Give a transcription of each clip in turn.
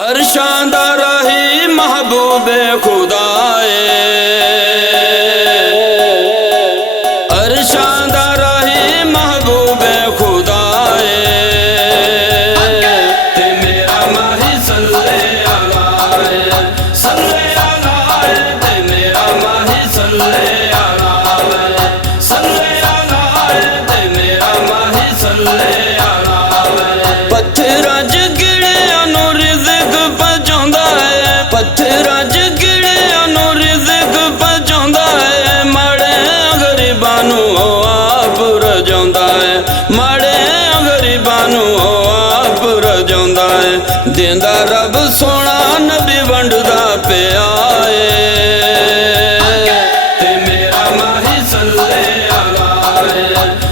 अरशांदा रही महबूबे खुदाए, अरशांदा रही महबूबे खुदाए, ते मेरा माही सल्ले अलाए, सल्ले अलाए, ते मेरा माही सल्ले अलाए, सल्ले अलाए, ते मेरा माही सल्ले अलाए। पत्थरां च गिड़ियां नूं रिज़्क़ पहुंचाउंदा है, पत्थरां च गिड़ियां नूं रिज़्क़ पहुंचाउंदा है, माड़े गरीबां नूं आप रजाउंदा है, माड़े गरीबां नूं आप रजाउंदा है। देंदा रब सोना नबी वंडदा पिया ते मेरा माही सल्ले अलाए,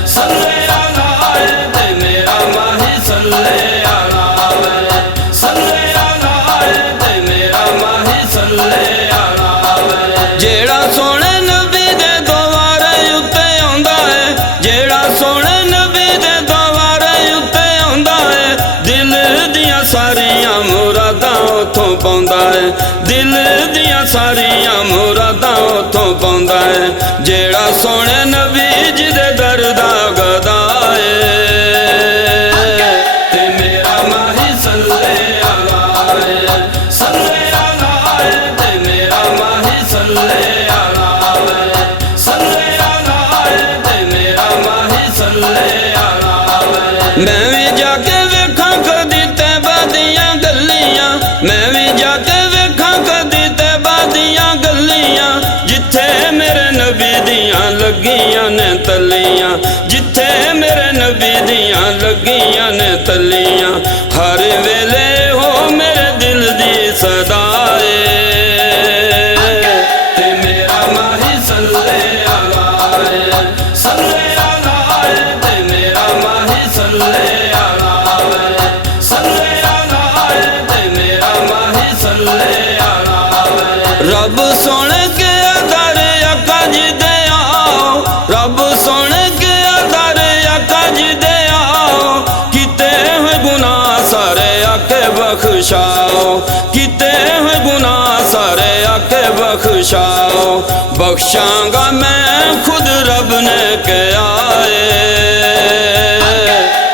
सल्ले अलाए, ते मेरा माही सल्ले अलाए, सल्ले अलाए, ते मेरा माही सल्ले अलाए। जेड़ा सोने नबी दे दरबारे उत्ते आउंदा है, जेड़ा सोने नबी दे दरबारे उत्ते आउंदा है, दिल दियां सारियां मुरादां उथों पाउंदा है, दिल दियां सारियां मुरादां उथों पाउंदा है। जेड़ा सोने नबी जी दे दर दा गदा ते मेरा माही सल्ले अलाए, सल्ले अलाए, ते मेरा माही सल्ले अलाए, सल्ले अलाए, ते मेरा माही सल्ले अलाए। मैं भी जाके वेखां कदी तैबा दियां गल्लियां, मैं भी जाके वेखां कदी तैबा दियां गल्लियां, जिथे मेरे नबी दियां लगियां ने तलियां, जिथे मेरे नबी दियां लगियां ने तलियां। हर वेले हो मेरे दिल दी सदाए ते मेरा माही सल्ले अलाए, सल्ले अलाए, ते मेरा माही सल्ले अलाए, सल्ले अलाए, ते मेरा माही सल्ले अलाए। रब सोने के दर आका जी दे आओ, रब सोने के दर आका जी दे आओ, किते हुए गुनाह सारे आके बख्शाओ, किते हुए गुनाह सारे आके बख्शाओ। बख्शांगा मैं खुद रब ने कहा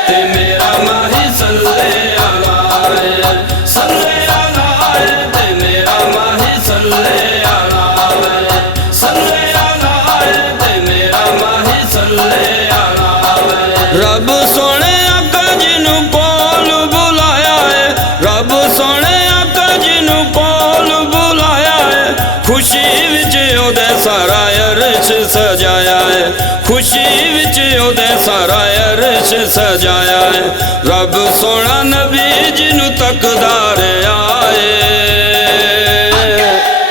ते मेरा माही सल्ले अलाए, सल्ले अलाए, ते मेरा माही सल्ले अलाए, सल्ले अलाए, ते मेरा माही सल्ले अलाए। रब सोने आका जी नूं कोल बुलाया है, रब सोने आका जी नूं कोल बुलाया है, खुशी विच ओदे सारा अरश सजाया है, खुशी विच ओदे सारा अरश सजाया है। रब सोना नबी जी नूं तकदा आए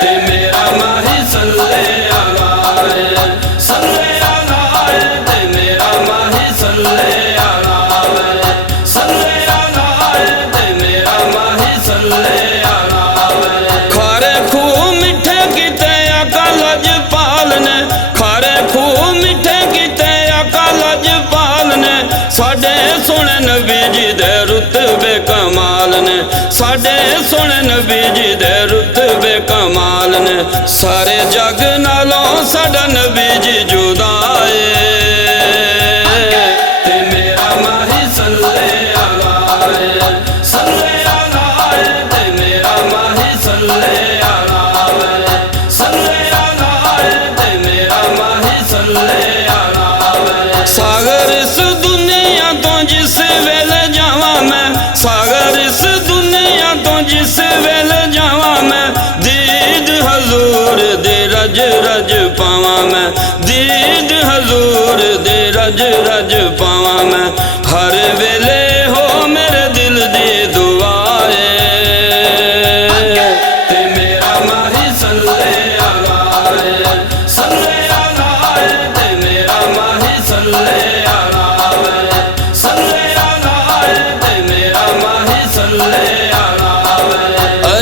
ते मेरा माही सल्ले अलाए, सल्ले अलाए, ते मेरा माही सल्ले अलाए, सल्ले अलाए, ते मेरा माही सल्ले अलाए। खारे खूह मिठे किते आका लजपाल ने, खारे खूह मिठे किते आका लजपाल ने, साडे सोने नबी जी दे रुतबे कमाल ने, साडे सोने नबी जी दे रुतबे कमाल ने। सारे जग नालों साडा नबी जी जुदा ते मेरा माही सल्ले अलाए, सल्ले अलाए, ते मेरा माही सल्ले अलाए, सल्ले अलाए, ते मेरा माही सल्ले अलाए। सागर इस दुनिया तो जिस वेले जावां मैं, सागर इस दुनिया तो जिस वेले जावां मैं, दीद हजूर दे रज रज पावां मैं, दीद हजूर दे रज रज पावां मैं। हर वेले हो मेरे दिल दी दुआए ते मेरा माही सल्ले अलाए, सल्ले अलाए, ते मेरा माही सल्ले अलाए, सल्ले अलाए, ते मेरा माही सल्ले अलाए।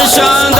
अरशां